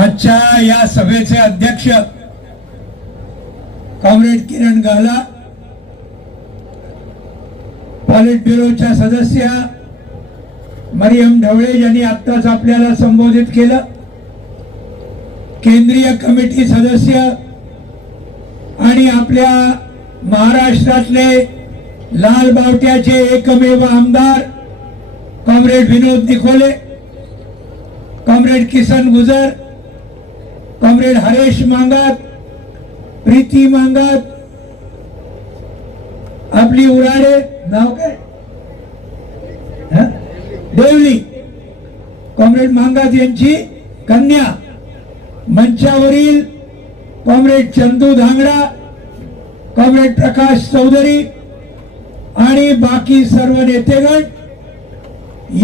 आजच्या या सभेचे अध्यक्ष कॉम्रेड किरण गाला पॉलिट ब्युरोच्या सदस्या मरियम ढवळे यांनी आत्ताच आपल्याला संबोधित केलं केंद्रीय कमिटी सदस्य आणि आपल्या महाराष्ट्रातले लाल बावट्याचे एकमेव आमदार comrade Vinod Nikhole comrade Kisan Gujar comrade Haresh Mangat Preeti Mangat आपली उराडे नाव काय देवली कॉम्रेड मांगात यांची कन्या मंचावरील कॉम्रेड चंदू धांगडा कॉम्रेड प्रकाश चौधरी आणि बाकी सर्व नेतेगण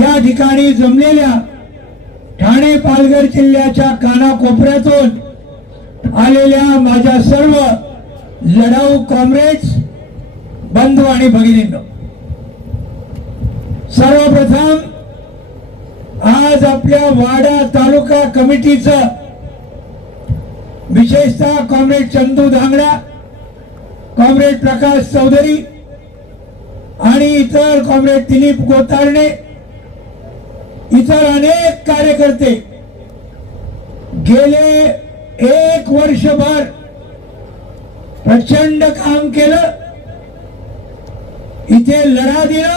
या ठिकाणी जमलेल्या ठाणे पालघर जिल्ह्याच्या कानाकोपऱ्यातून आलेल्या माझ्या सर्व लढाऊ कॉम्रेड्स बंधू आणि भगिनींनो सर्वप्रथम आज आपल्या वाडा तालुका कमिटीच विशेषतः कॉम्रेड चंदू धांगडा कॉम्रेड प्रकाश चौधरी आणि इतर कॉम्रेड दिलीप गोतारणे इतर अनेक कार्यकर्ते गेले एक वर्षभर प्रचंड काम केलं इथे लढा दिला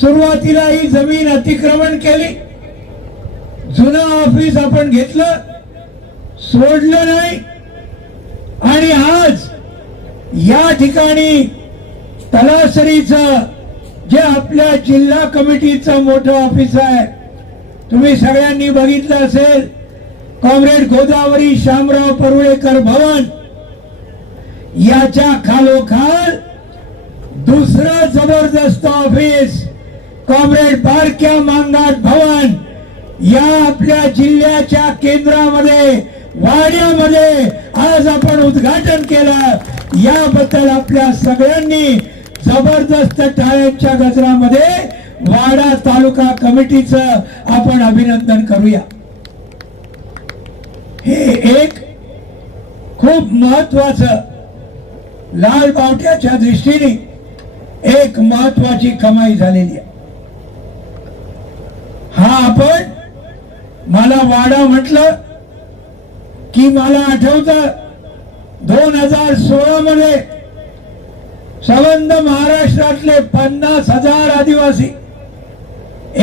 सुरुवातीला ही जमीन अतिक्रमण केली जुनं ऑफिस आपण घेतलं सोडलं नाही आणि आज या ठिकाणी तलासरीचा, जे आपल्या जिल्हा कमिटीचं मोठं ऑफिस आहे तुम्ही सगळ्यांनी बघितलं असेल कॉम्रेड गोदावरी श्यामराव परुळेकर भवन याच्या खालोखाल दुसरं जबरदस्त ऑफिस कॉम्रेड बारक्या मांगाट भवन या आपल्या जिल्ह्याच्या केंद्रामध्ये वाड्यामध्ये आज आपण उद्घाटन केलं याबद्दल आपल्या सगळ्यांनी जबरदस्त टाळ्यांच्या गजरामध्ये वाडा तालुका कमिटीच आपण अभिनंदन करूया हे एक खूप महत्वाचं लाल बावट्याच्या दृष्टीने एक महत्वाची कमाई झालेली आहे हा आपण मला वाडा म्हटलं की मला आठवत दोन हजार सोळा मध्ये संबंध महाराष्ट्रातले पन्नास हजार आदिवासी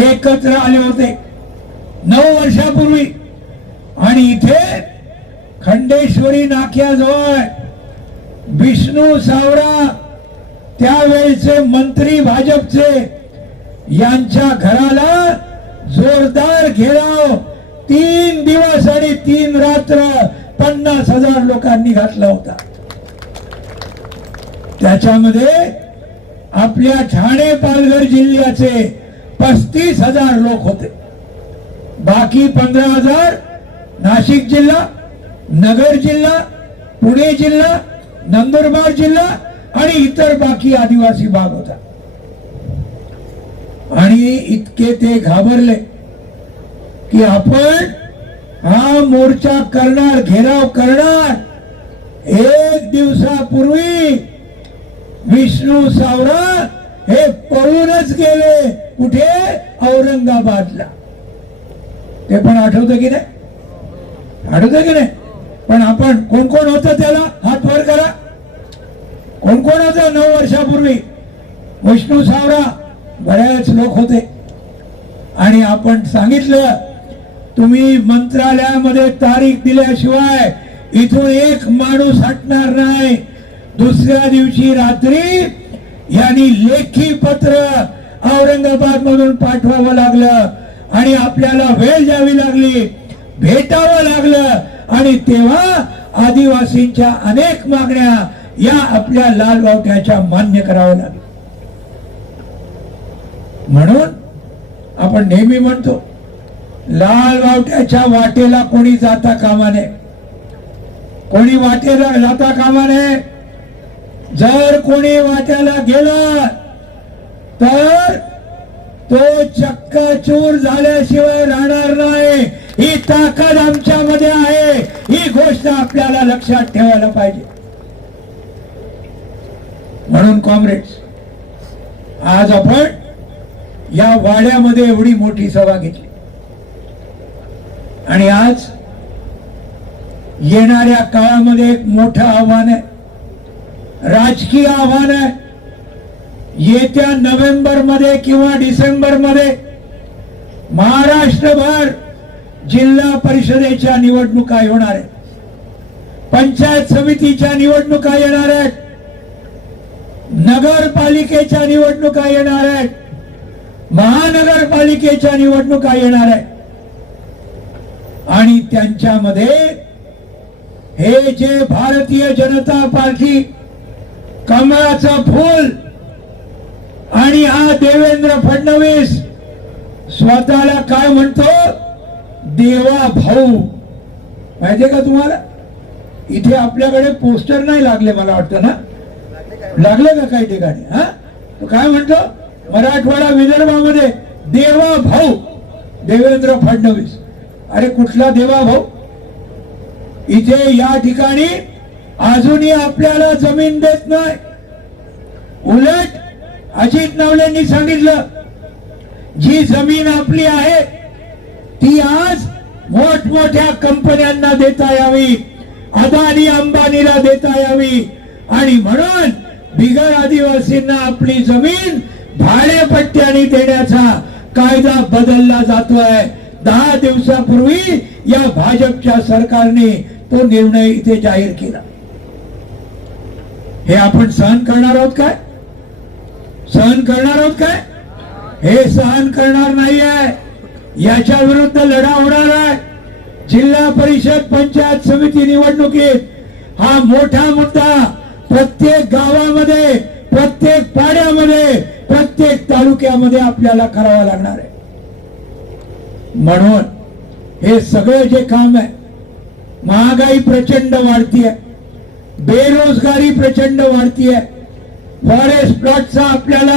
एकत्र आले होते नऊ वर्षापूर्वी आणि इथे खंडेश्वरी नाक्याजवळ विष्णू सावरा त्यावेळेचे मंत्री भाजपचे यांच्या घराला जोरदार घेराव तीन दिवस आणि तीन रात्र पन्नास हजार लोकांनी घातला होता त्याच्यामध्ये आपल्या ठाणे पालघर जिल्ह्याचे पस्तीस हजार लोक होते बाकी पंधरा हजार नाशिक जिल्हा नगर जिल्हा पुणे जिल्हा नंदुरबार जिल्हा आणि इतर बाकी आदिवासी भाग होता आणि इतके ते घाबरले की आपण हा मोर्चा करणार घेराव करणार एक दिवसापूर्वी विष्णू सावरा हे पळूनच गेले कुठे औरंगाबादला ते पण आठवतं की नाही आठवत की नाही पण आपण कोण कोण होत त्याला हात वर करा कोण कोण होत नऊ वर्षापूर्वी विष्णू सावरा बऱ्याच लोक होते आणि आपण सांगितलं तुम्ही मंत्रालयामध्ये तारीख दिल्याशिवाय इथून एक माणूस हटणार नाही दुसऱ्या दिवशी रात्री यांनी लेखी पत्र औरंगाबाद मधून पाठवावं लागलं आणि आपल्याला वेळ द्यावी लागली भेटावं लागलं आणि तेव्हा आदिवासींच्या अनेक मागण्या या आपल्या लाल बावट्याच्या मान्य कराव्या लागल्या म्हणून आपण नेहमी म्हणतो लाल बावट्याच्या वाटेला कोणी जाता कामा नये कोणी वाटेला जाता कामा नये जर कोणी वाट्याला गेला तर तो चक्काचूर झाल्याशिवाय राहणार नाही ही ताकद आमच्यामध्ये आहे ही गोष्ट आपल्याला लक्षात ठेवायला पाहिजे म्हणून कॉम्रेड्स आज आपण या वाड्यामध्ये एवढी मोठी सभा घेतली आणि आज येणाऱ्या काळामध्ये एक मोठं आव्हान आहे राजकीय आव्हान आहे येत्या नोव्हेंबर मध्ये किंवा डिसेंबर मध्ये महाराष्ट्रभर जिल्हा परिषदेच्या निवडणुका होणार आहेत पंचायत समितीच्या निवडणुका येणार आहेत नगरपालिकेच्या निवडणुका येणार आहेत महानगरपालिकेच्या निवडणुका येणार आहेत आणि त्यांच्यामध्ये हे जे भारतीय जनता पार्टी कमळाचं फूल आणि हा देवेंद्र फडणवीस स्वतःला काय म्हणतो देवा भाऊ माहितीये का तुम्हाला इथे आपल्याकडे पोस्टर नाही लागले मला वाटतं ना लागले का काही ठिकाणी हा काय म्हणतो मराठवाडा विदर्भामध्ये देवा भाऊ देवेंद्र फडणवीस अरे कुठला देवा भाऊ इथे या ठिकाणी अजूनही आपल्याला जमीन देत नाही उलट अजित नवलेंनी सांगितलं जी जमीन आपली आहे ती आज मोठमोठ्या कंपन्यांना देता यावी अदानी अंबानीला देता यावी आणि म्हणून बिगर आदिवासींना आपली जमीन भाडेपट्ट्याने देण्याचा कायदा बदलला जातोय दहा दिवसापूर्वी या भाजपच्या सरकारने तो निर्णय इथे जाहीर केला हे आपण सहन करणार आहोत काय सहन करणार आहोत काय हे सहन करणार नाही आहे याच्या विरुद्ध लढा होणार आहे जिल्हा परिषद पंचायत समिती निवडणुकीत हा मोठा मुद्दा प्रत्येक गावामध्ये प्रत्येक पाड्यामध्ये प्रत्येक तालुक्यामध्ये आपल्याला करावा लागणार आहे म्हणून हे सगळं जे काम आहे महागाई प्रचंड वाढती आहे बेरोजगारी प्रचंड वाढती आहे फॉरेस्ट प्लॉटचा आपल्याला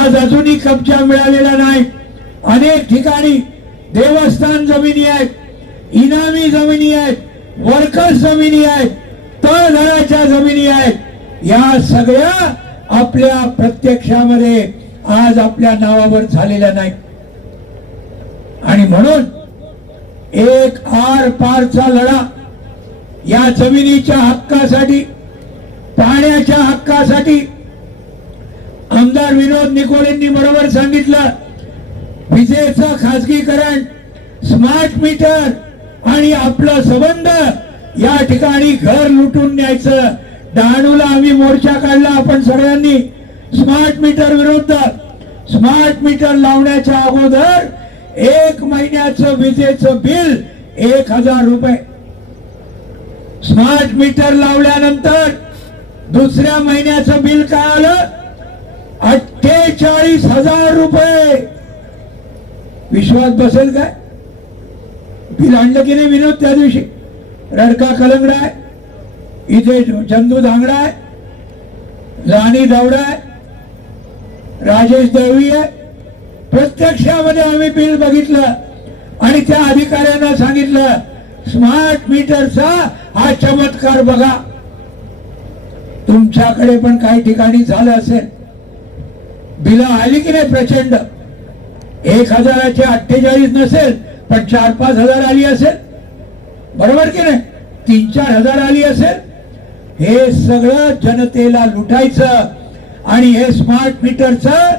आज अजूनही कब्जा मिळालेला नाही अनेक ठिकाणी देवस्थान जमिनी आहेत इनामी जमिनी आहेत वर्कर्स जमिनी आहेत तळधळाच्या जमिनी आहेत या सगळ्या आपल्या प्रत्यक्षामध्ये आज आपल्या नावावर झालेल्या नाही आणि म्हणून एक आर पारचा लढा या जमिनीच्या हक्कासाठी पाण्याच्या हक्कासाठी आमदार विनोद निकोलेंनी बरोबर सांगितलं विजेचं खाजगीकरण स्मार्ट मीटर आणि आपला संबंध या ठिकाणी घर लुटून न्यायचं डहाणूला आम्ही मोर्चा काढला आपण सगळ्यांनी स्मार्ट मीटर विरुद्ध स्मार्ट मीटर लावण्याच्या अगोदर एक महिन्याचं विजेचं बिल एक हजार रुपये स्मार्ट मीटर लावल्यानंतर दुसऱ्या महिन्याचं बिल काय आलं अठ्ठेचाळीस हजार रुपये विश्वास बसेल काय बिल आणलं की नाही विनोद त्या दिवशी रडका कलंगडाय इथे चंदू धांगडाय लाणी दौडाय राजेश दळवी आहे प्रत्यक्षामध्ये आम्ही बिल बघितलं आणि त्या अधिकाऱ्यांना सांगितलं स्मार्ट मीटरचा हा चमत्कार बघा तुमच्याकडे पण काही ठिकाणी झालं असेल बिल आली की नाही प्रचंड एक हजाराचे अठ्ठेचाळीस नसेल पण चार पाच हजार आली असेल बरोबर की नाही तीन चार हजार आली असेल हे सगळं जनतेला लुटायचं आणि हे स्मार्ट मीटरचं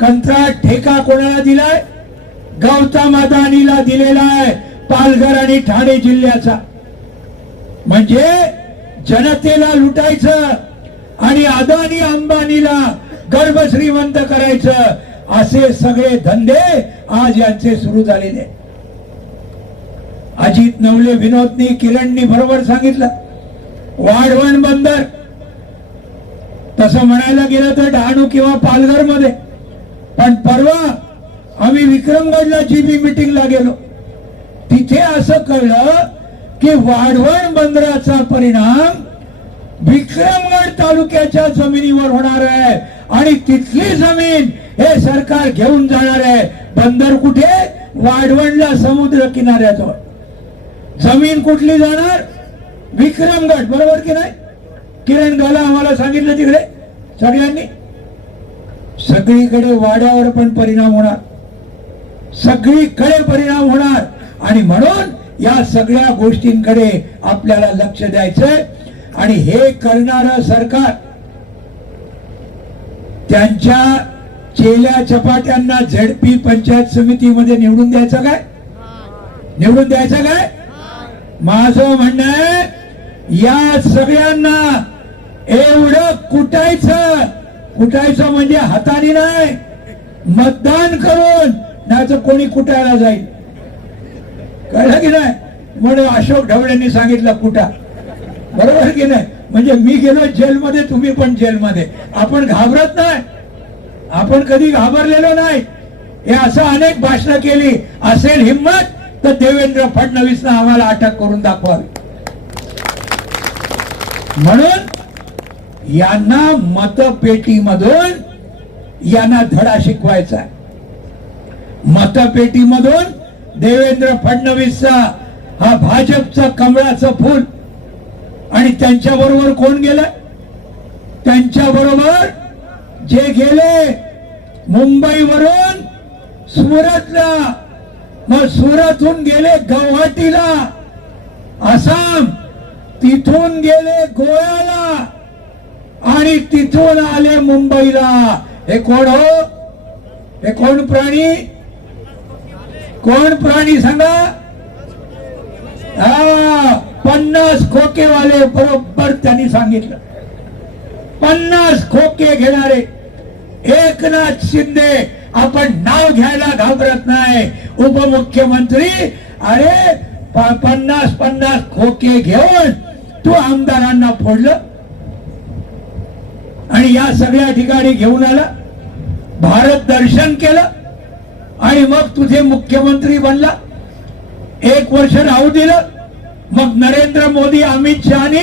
कंत्राट ठेका कोणाला दिलाय गवता मातानीला दिलेला आहे पालघर आणि ठाणे जिल्ह्याचा म्हणजे जनतेला लुटायचं आणि अदानी अंबानीला गर्भश्रीमंत करायचं असे सगळे धंदे आज यांचे सुरू झालेले अजित नवले विनोदनी किरणनी बरोबर सांगितलं वाढवण बंदर तसं म्हणायला गेलं तर डहाणू किंवा पालघर मध्ये पण परवा आम्ही विक्रमगडला जीबी बी मिटिंगला गेलो तिथे असं कळलं की वाढवण बंदराचा परिणाम विक्रमगड तालुक्याच्या जमिनीवर होणार आहे आणि तिथली जमीन हे सरकार घेऊन जाणार आहे बंदर कुठे वाढवणला समुद्र किनाऱ्याजवळ जमीन कुठली जाणार विक्रमगड बरोबर की नाही किरण गाला आम्हाला सांगितलं तिकडे सगळ्यांनी सगळीकडे वाड्यावर पण परिणाम होणार सगळीकडे परिणाम होणार आणि म्हणून या सगळ्या गोष्टींकडे आपल्याला लक्ष द्यायचंय आणि हे करणार सरकार त्यांच्या चेल्या चपाट्यांना झडपी पंचायत समितीमध्ये निवडून द्यायचं काय निवडून द्यायचं काय माझं म्हणणं आहे या सगळ्यांना एवढं कुटायचं कुटायचं म्हणजे हाताने नाही मतदान करून नाही कोणी कुटायला जाईल कळलं की नाही म्हणून अशोक ढवळेंनी सांगितलं कुठा बरोबर की नाही म्हणजे मी गेलो जेलमध्ये तुम्ही पण जेलमध्ये आपण घाबरत नाही आपण कधी घाबरलेलो नाही हे असं अनेक भाषण केली असेल हिंमत तर देवेंद्र फडणवीस फडणवीसनं आम्हाला अटक करून दाखवावी म्हणून यांना मतपेटीमधून यांना धडा शिकवायचा मतपेटीमधून देवेंद्र फडणवीसचा हा भाजपचा कमळाचं फूल आणि बरोबर कोण गेलाय त्यांच्याबरोबर जे गेले मुंबईवरून सुरतला मग सुरतहून गेले गुवाहाटीला आसाम तिथून गेले गोव्याला आणि तिथून आले मुंबईला हे कोण हो हे कोण प्राणी कोण प्राणी सांगा हा पन्नास खोकेवाले बरोबर त्यांनी सांगितलं पन्नास खोके घेणारे एकनाथ शिंदे आपण नाव घ्यायला घाबरत नाही उपमुख्यमंत्री अरे पन्नास पन्नास खोके घेऊन तू आमदारांना फोडलं आणि या सगळ्या ठिकाणी घेऊन आला भारत दर्शन केलं आणि मग तुझे मुख्यमंत्री बनला एक वर्ष राहू दिलं मग नरेंद्र मोदी अमित शहानी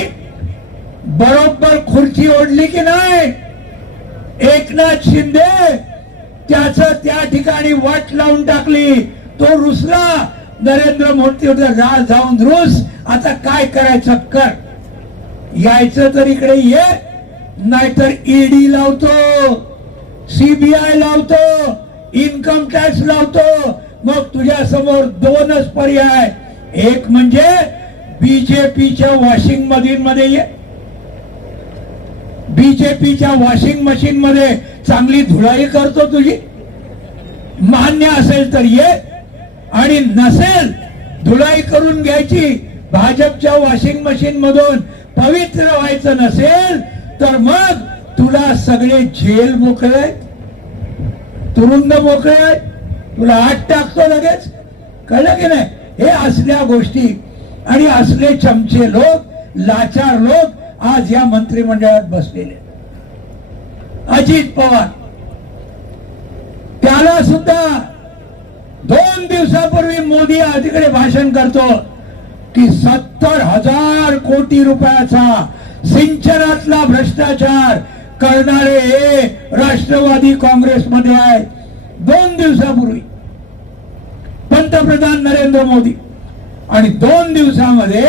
बरोबर खुर्ची ओढली की नाही एकनाथ शिंदे त्याच त्या ठिकाणी वाट लावून टाकली तो रुसला नरेंद्र मोदी राज जाऊन रुस आता काय करायचं कर यायचं तर इकडे ये नाहीतर ईडी e लावतो सीबीआय लावतो इनकम टॅक्स लावतो मग तुझ्या समोर दोनच पर्याय एक म्हणजे बीजेपीच्या वॉशिंग मशीन मध्ये ये बीजेपीच्या वॉशिंग मशीन मध्ये चांगली धुळाई करतो तुझी मान्य असेल तर ये आणि नसेल धुळाई करून घ्यायची भाजपच्या वॉशिंग मशीन मधून पवित्र व्हायचं नसेल तर मग तुला सगळे जेल मोकळे तुरुंग मोकळे तुला आठ टाकतो लगेच कळलं की नाही हे असल्या गोष्टी आणि असले चमचे लोक लाचार लोक आज या मंत्रिमंडळात बसलेले अजित पवार त्याला सुद्धा दोन दिवसापूर्वी मोदी तिकडे भाषण करतो की सत्तर हजार कोटी रुपयाचा सिंचनातला भ्रष्टाचार करणारे हे राष्ट्रवादी काँग्रेसमध्ये आहे दोन दिवसापूर्वी पंतप्रधान नरेंद्र मोदी आणि दोन दिवसामध्ये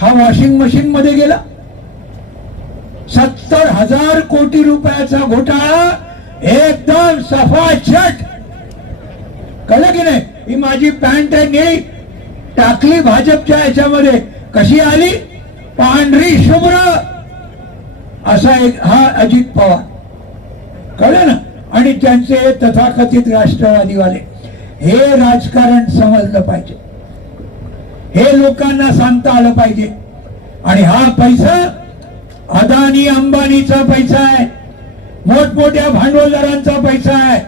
हा वॉशिंग मशीन मध्ये गेला सत्तर हजार कोटी रुपयाचा घोटाळा एकदम छट कळलं की नाही ही माझी पॅन्ट आहे निळी टाकली भाजपच्या याच्यामध्ये कशी आली पांढरी शुभ्र असा एक हा अजित पवार कळलं ना आणि त्यांचे तथाकथित राष्ट्रवादीवाले हे राजकारण समजलं पाहिजे हे लोकांना सांगता आलं पाहिजे आणि हा पैसा अदानी अंबानीचा पैसा आहे मोठमोठ्या भांडवलदारांचा पैसा आहे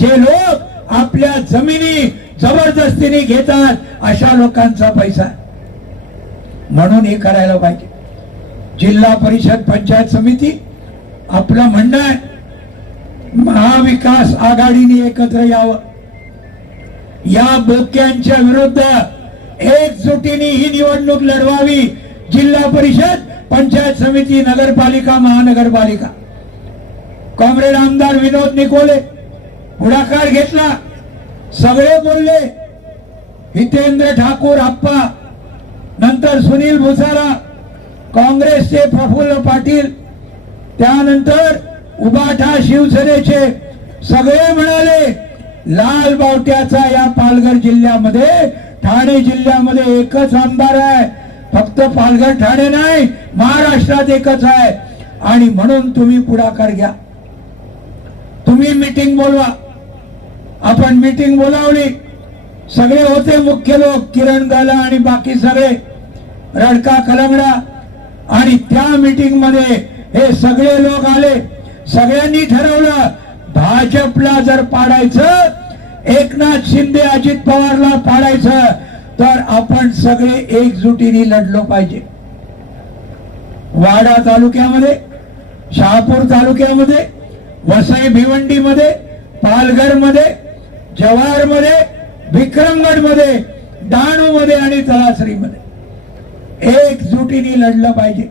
जे लोक आपल्या जमिनी जबरदस्तीने घेतात अशा लोकांचा पैसा म्हणून हे करायला पाहिजे जिल्हा परिषद पंचायत समिती आपलं म्हणणं आहे महाविकास आघाडीने एकत्र यावं या बोक्यांच्या विरुद्ध एकजुटीने ही निवडणूक लढवावी जिल्हा परिषद पंचायत समिती नगरपालिका महानगरपालिका कॉम्रेड आमदार विनोद निकोले पुढाकार घेतला सगळे बोलले हितेंद्र ठाकूर आप्पा नंतर सुनील भुसारा काँग्रेसचे प्रफुल्ल पाटील त्यानंतर उबाठा शिवसेनेचे सगळे म्हणाले लाल बावट्याचा या पालघर जिल्ह्यामध्ये ठाणे जिल्ह्यामध्ये एकच आमदार आहे फक्त पालघर ठाणे नाही महाराष्ट्रात एकच आहे आणि म्हणून तुम्ही पुढाकार घ्या तुम्ही मीटिंग बोलवा आपण मीटिंग बोलावली सगळे होते मुख्य लोक किरण गाला आणि बाकी सगळे रडका कलंगडा आणि त्या मीटिंग मध्ये हे सगळे लोक आले सगळ्यांनी ठरवलं भाजपला जर पाडायचं एकनाथ शिंदे अजित पवारला पाडायचं तर आपण सगळे एकजुटीने लढलो पाहिजे वाडा तालुक्यामध्ये शहापूर तालुक्यामध्ये वसई भिवंडीमध्ये पालघरमध्ये मध्ये विक्रमगडमध्ये मध्ये आणि तलासरीमध्ये एकजुटीने लढलं पाहिजे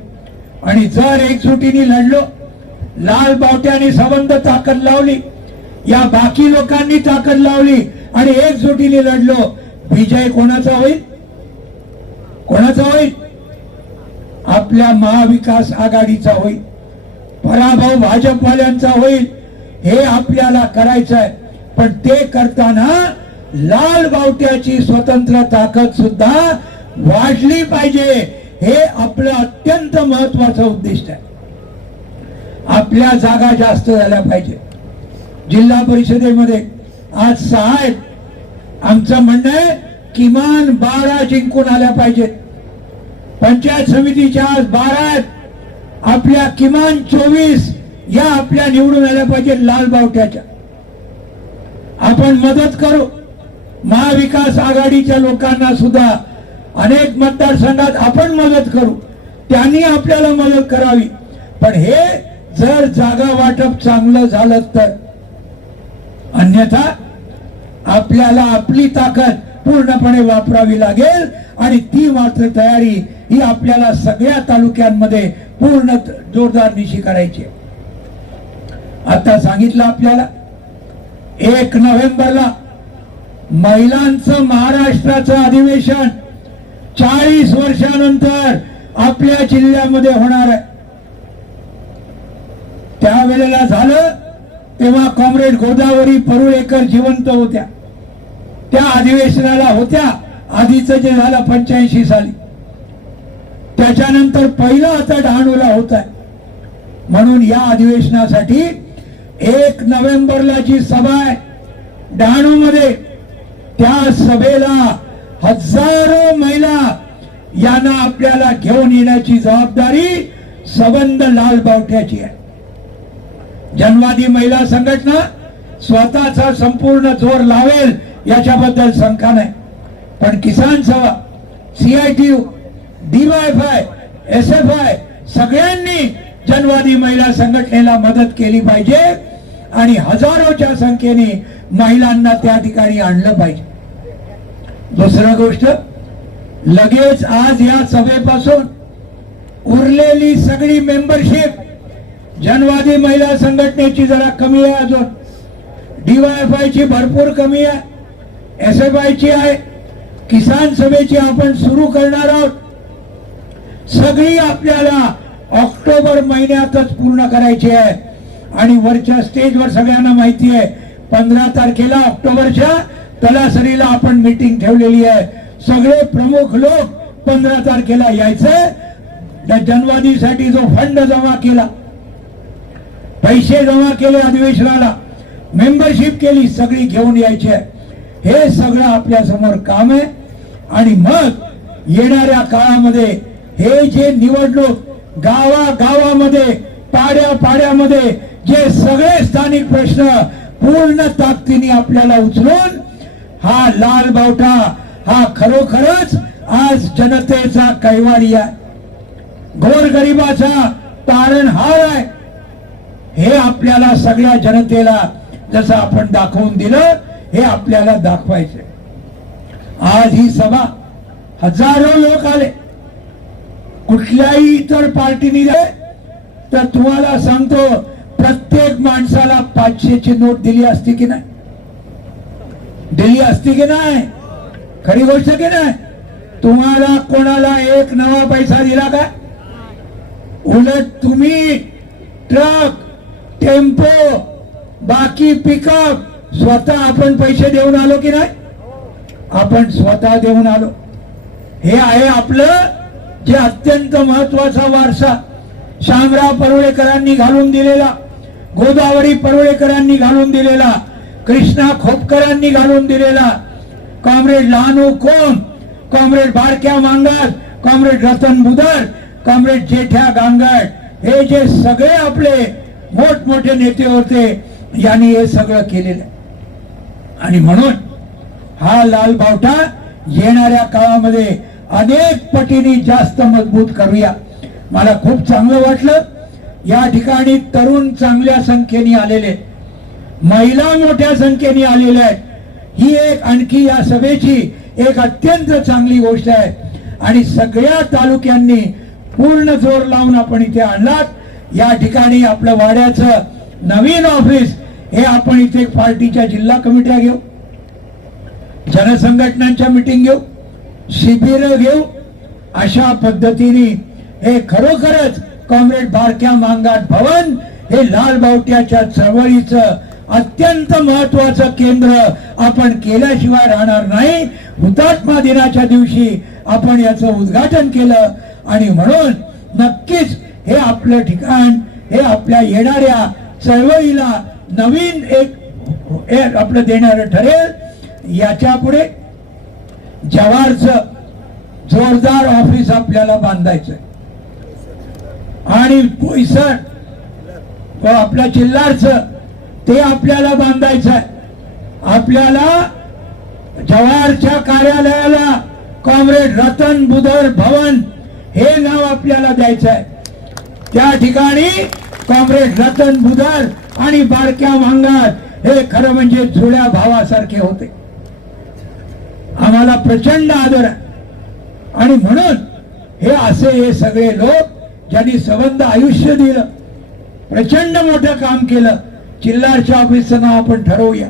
आणि जर एकजुटीने लढलो लाल बावट्याने संबंध ताकद लावली या बाकी लोकांनी ताकद लावली आणि एकजुटीने लढलो विजय कोणाचा होईल कोणाचा होईल आपल्या महाविकास आघाडीचा होईल पराभव भाजपवाल्यांचा होईल हे आपल्याला करायचं आहे पण ते करताना लाल बावट्याची स्वतंत्र ताकद सुद्धा वाढली पाहिजे हे आपलं अत्यंत महत्वाचं उद्दिष्ट आहे आपल्या जागा जास्त झाल्या पाहिजे जिल्हा परिषदेमध्ये आज सहा आहेत आमचं म्हणणं आहे किमान बारा जिंकून आल्या पाहिजेत पंचायत समितीच्या आज बारा आहेत आपल्या किमान चोवीस या आपल्या निवडून आल्या पाहिजेत लाल बावट्याच्या आपण मदत करू महाविकास आघाडीच्या लोकांना सुद्धा अनेक मतदारसंघात आपण मदत करू त्यांनी आपल्याला मदत करावी पण हे जर जागा वाटप चांगलं झालं तर अन्यथा आपल्याला आपली ताकद पूर्णपणे वापरावी लागेल आणि ती मात्र तयारी ही आपल्याला सगळ्या तालुक्यांमध्ये पूर्ण जोरदार निशी करायची आता सांगितलं आपल्याला एक नोव्हेंबरला महिलांचं महाराष्ट्राचं अधिवेशन चाळीस वर्षानंतर आपल्या जिल्ह्यामध्ये होणार आहे त्यावेळेला झालं तेव्हा कॉम्रेड गोदावरी परुळेकर जिवंत होत्या त्या अधिवेशनाला होत्या आधीच जे झालं पंच्याऐंशी साली त्याच्यानंतर पहिलं आता डहाणूला होत आहे म्हणून या अधिवेशनासाठी एक नोव्हेंबरला जी सभा आहे मध्ये त्या सभेला हजारो महिला यांना आपल्याला घेऊन येण्याची जबाबदारी सबंद लाल बावठ्याची आहे जन्मादी महिला संघटना स्वतःचा संपूर्ण जोर लावेल याच्याबद्दल शंका नाही पण Kisan Sabha CIT DYFI S F I सगळ्यांनी जनवादी महिला संघटनेला मदत केली पाहिजे आणि हजारोच्या संख्येने महिलांना त्या ठिकाणी आणलं पाहिजे दुसरं गोष्ट लगेच आज या सभेपासून उरलेली सगळी मेंबरशिप जनवादी महिला संघटनेची जरा कमी आहे अजून ची भरपूर कमी आहे एस एफ आयची आहे किसान सभेची आपण सुरू करणार आहोत सगळी आपल्याला ऑक्टोबर महिन्यातच पूर्ण करायची आहे आणि वरच्या स्टेजवर सगळ्यांना माहिती आहे पंधरा तारखेला ऑक्टोबरच्या तलासरीला आपण मीटिंग ठेवलेली आहे सगळे प्रमुख लोक पंधरा तारखेला यायचं जनवादीसाठी जो फंड जमा केला पैसे जमा केले अधिवेशनाला मेंबरशिप केली सगळी घेऊन यायची आहे हे सगळं आपल्या समोर काम आहे आणि मग येणाऱ्या काळामध्ये हे जे निवडणूक गावामध्ये पाड्या पाड्यामध्ये जे सगळे स्थानिक प्रश्न पूर्ण ताकदीने आपल्याला उचलून हा लाल बावटा हा खरोखरच आज जनतेचा कैवारी आहे तारण हार आहे हे आपल्याला सगळ्या जनतेला जसं आपण दाखवून दिलं हे आपल्याला दाखवायचे आज ही सभा हजारो लोक आले कुठल्याही इतर पार्टीने तर तुम्हाला सांगतो प्रत्येक माणसाला पाचशेची नोट दिली असती की नाही दिल्ली असती की नाही खरी गोष्ट की नाही तुम्हाला कोणाला एक नवा पैसा दिला का उलट तुम्ही ट्रक टेम्पो बाकी पिकअप स्वतः आपण पैसे देऊन आलो की नाही आपण स्वतः देऊन आलो हे आहे आपलं जे अत्यंत महत्वाचा वारसा शामराव परुळेकरांनी घालून दिलेला गोदावरी परुळेकरांनी घालून दिलेला कृष्णा खोपकरांनी घालून दिलेला कॉम्रेड लहानू कोण comrade Barkya Mangar comrade Ratan Budhar comrade Jethya Gangad हे जे सगळे आपले मोठमोठे नेते होते यांनी हे सगळं केलेलं आणि म्हणून हा लाल बावटा येणाऱ्या काळामध्ये अनेक पटीने जास्त मजबूत करूया मला खूप चांगलं वाटलं या ठिकाणी तरुण चांगल्या संख्येने आलेले महिला मोठ्या संख्येने आलेल्या आहेत ही एक आणखी या सभेची एक अत्यंत चांगली गोष्ट आहे आणि सगळ्या तालुक्यांनी पूर्ण जोर लावून आपण इथे आणलात या ठिकाणी आपलं वाड्याचं नवीन ऑफिस हे आपण इथे पार्टीच्या जिल्हा कमिट्या घेऊ जनसंघटनांच्या मिटिंग घेऊ शिबिरं घेऊ अशा पद्धतीने हे खरोखरच कॉम्रेड बारक्या मांगात भवन हे लाल बावट्याच्या चळवळीचं अत्यंत महत्वाचं केंद्र आपण केल्याशिवाय राहणार नाही हुतात्मा दिनाच्या दिवशी आपण याचं उद्घाटन केलं आणि म्हणून नक्कीच हे आपलं ठिकाण हे आपल्या येणाऱ्या चळवळीला नवीन एक आपलं देणार ठरेल याच्या पुढे जवारच जोरदार ऑफिस आपल्याला बांधायचं आणि पोयसर आपल्या चिल्लारचं ते आपल्याला बांधायचं आहे आपल्याला जवाहरच्या कार्यालयाला कॉम्रेड रतन बुधर भवन हे नाव आपल्याला द्यायचं आहे त्या ठिकाणी कॉम्रेड रतन बुधर आणि बारक्या भांगार हे खरं म्हणजे जुळ्या भावासारखे होते आम्हाला प्रचंड आदर आहे आणि म्हणून हे असे हे सगळे लोक ज्यांनी सबंध आयुष्य दिलं प्रचंड मोठं काम केलं जिल्ह्याच्या ऑफिसचं नाव आपण ठरवूया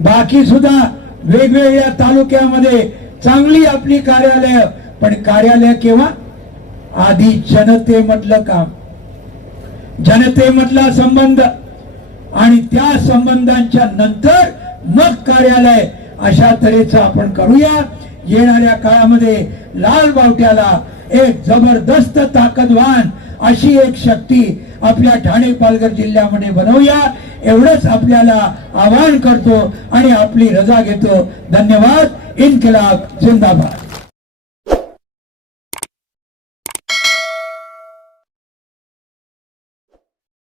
बाकी सुद्धा वेगवेगळ्या तालुक्यामध्ये चांगली आपली कार्यालय पण कार्यालय केव्हा आधी जनतेमधलं काम जनतेमधला संबंध आणि त्या संबंधांच्या नंतर मग कार्यालय अशा तऱ्हेचं आपण करूया येणाऱ्या काळामध्ये लाल बावट्याला एक जबरदस्त ताकदवान अशी एक शक्ती आपल्या ठाणे पालघर जिल्ह्यामध्ये बनवूया एवढंच आपल्याला आवाहन करतो आणि आपली रजा घेतो धन्यवाद इनकलाब जिंदाबाद